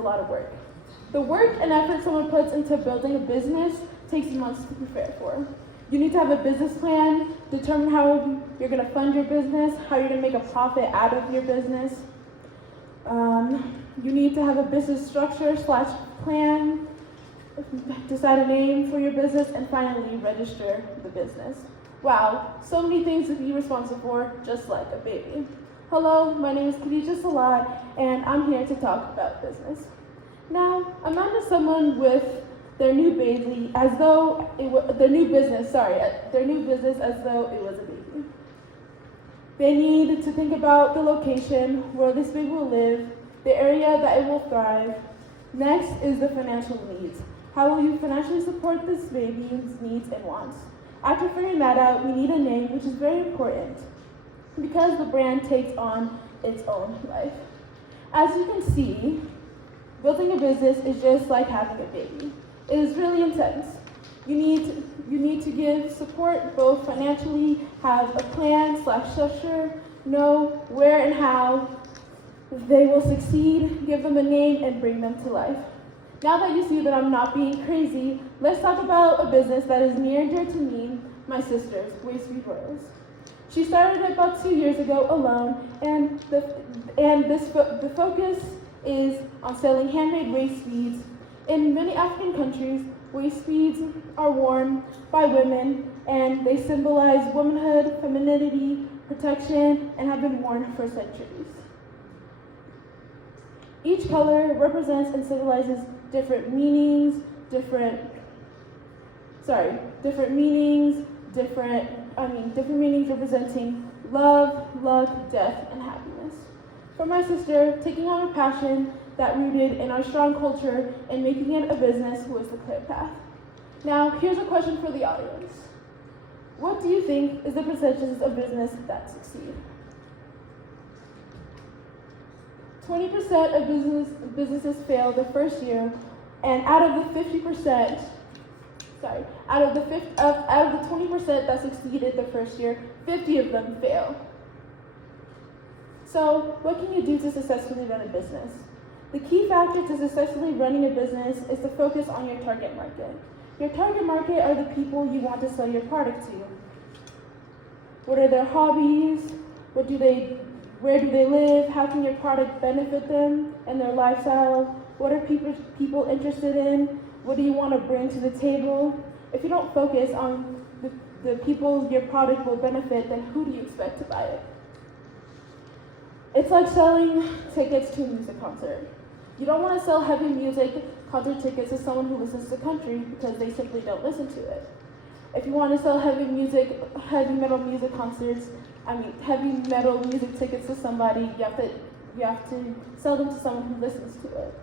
a lot of work. The work and effort someone puts into building a business takes months to prepare for. You need to have a business plan, determine how you're going to fund your business, how you're going to make a profit out of your business. You need to have a business structure / plan, decide a name for your business, and finally register the business. Wow, so many things to be responsible for, just like a baby. Hello, my name is Kahdija Salat, and I'm here to talk about business. Now, imagine someone with their new baby as though their new business as though it was a baby. They need to think about the location where this baby will live, the area that it will thrive. Next is the financial needs. How will you financially support this baby's needs and wants? After figuring that out, we need a name, which is very important because the brand takes on its own life. As you can see, building a business is just like having a baby. It is really intense. You need to give support both financially, have a plan / structure, know where and how they will succeed, give them a name, and bring them to life. Now that you see that I'm not being crazy, let's talk about a business that is near and dear to me, my sister's, Waste Royals. She started it about 2 years ago alone, and the focus is on selling handmade waist beads. In many African countries, waist beads are worn by women, and they symbolize womanhood, femininity, protection, and have been worn for centuries. Each color represents and symbolizes different meanings representing love, luck, death, and happiness. For my sister, taking on a passion that rooted in our strong culture and making it a business was the clear path. Now, here's a question for the audience. What do you think is the percentages of business that succeed? 20% of businesses fail the first year, and out of the 20% that succeeded the first year, 50 of them fail. So, what can you do to successfully run a business? The key factor to successfully running a business is to focus on your target market. Your target market are the people you want to sell your product to. What are their hobbies? Where do they live? How can your product benefit them and their lifestyle? What are people interested in? What do you want to bring to the table? If you don't focus on the people your product will benefit, then who do you expect to buy it? It's like selling tickets to a music concert. You don't want to sell heavy music concert tickets to someone who listens to country because they simply don't listen to it. If you want to sell heavy metal music tickets to somebody, you have to sell them to someone who listens to it.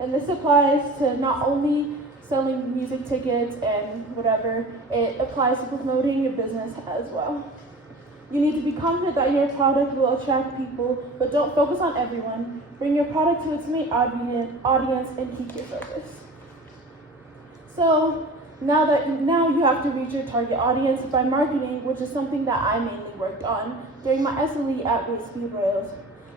And this applies to not only selling music tickets and whatever, it applies to promoting your business as well. You need to be confident that your product will attract people, but don't focus on everyone. Bring your product to its main audience and keep your focus. So now you have to reach your target audience by marketing, which is something that I mainly worked on during my SLE at Waste Royals.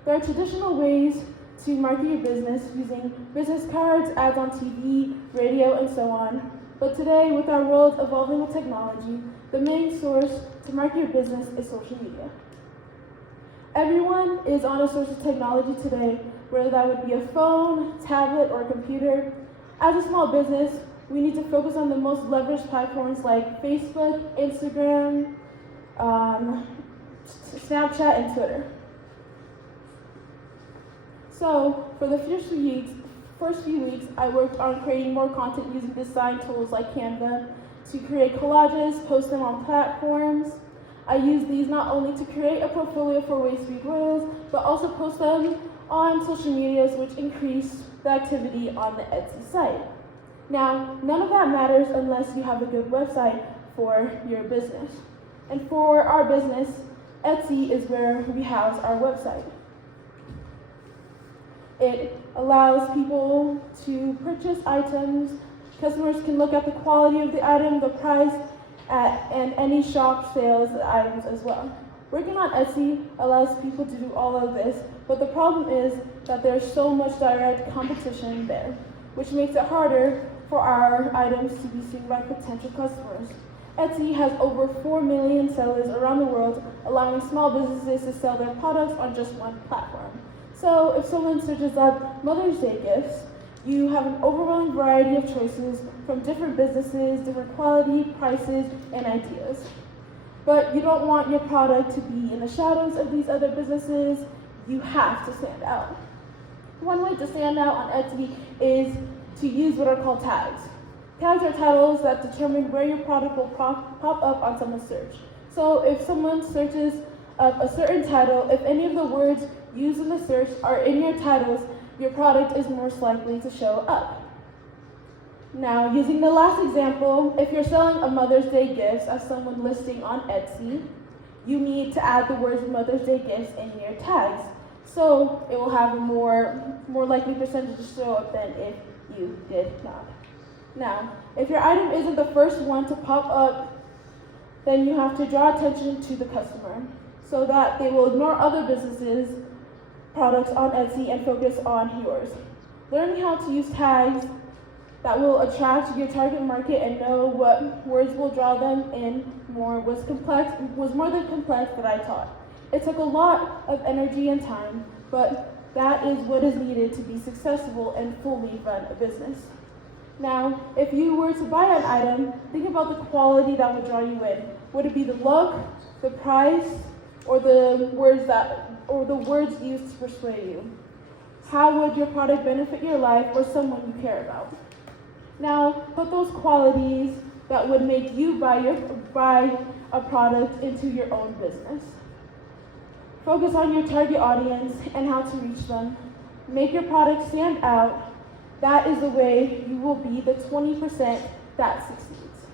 There are traditional ways to market your business using business cards, ads on TV, radio, and so on. But today, with our world evolving with technology, the main source to market your business is social media. Everyone is on a source of technology today, whether that would be a phone, tablet, or a computer. As a small business, we need to focus on the most leveraged platforms like Facebook, Instagram, Snapchat, and Twitter. So, for the first few weeks, I worked on creating more content using design tools like Canva to create collages, post them on platforms. I use these not only to create a portfolio for Waste Royals, but also post them on social medias, which increase the activity on the Etsy site. Now, none of that matters unless you have a good website for your business. And for our business, Etsy is where we house our website. It allows people to purchase items. Customers can look at the quality of the item, the price, and any shop sales items as well. Working on Etsy allows people to do all of this, but the problem is that there's so much direct competition there, which makes it harder for our items to be seen by potential customers. Etsy has over 4 million sellers around the world, allowing small businesses to sell their products on just one platform. So if someone searches up Mother's Day gifts, you have an overwhelming variety of choices from different businesses, different quality, prices, and ideas. But you don't want your product to be in the shadows of these other businesses. You have to stand out. One way to stand out on Etsy is to use what are called tags. Tags are titles that determine where your product will pop up on someone's search. So if someone searches up a certain title, if any of the words used in the search are in your titles, your product is most likely to show up. Now, using the last example, if you're selling a Mother's Day gifts as someone listing on Etsy, you need to add the words Mother's Day gifts in your tags. So it will have a more likely percentage to show up than if you did not. Now, if your item isn't the first one to pop up, then you have to draw attention to the customer so that they will ignore other businesses' products on Etsy and focus on yours. Learning how to use tags that will attract your target market and know what words will draw them in more was more than complex that I taught. It took a lot of energy and time, but that is what is needed to be successful and fully run a business. Now, if you were to buy an item, think about the quality that would draw you in. Would it be the look, the price, or the words used to persuade you? How would your product benefit your life or someone you care about? Now, put those qualities that would make you buy a product into your own business. Focus on your target audience and how to reach them. Make your product stand out. That is the way you will be the 20% that succeeds.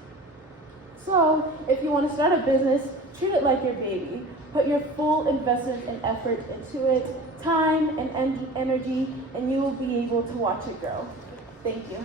So, if you want to start a business, treat it like your baby. Put your full investment and effort into it, time and energy, and you will be able to watch it grow. Thank you.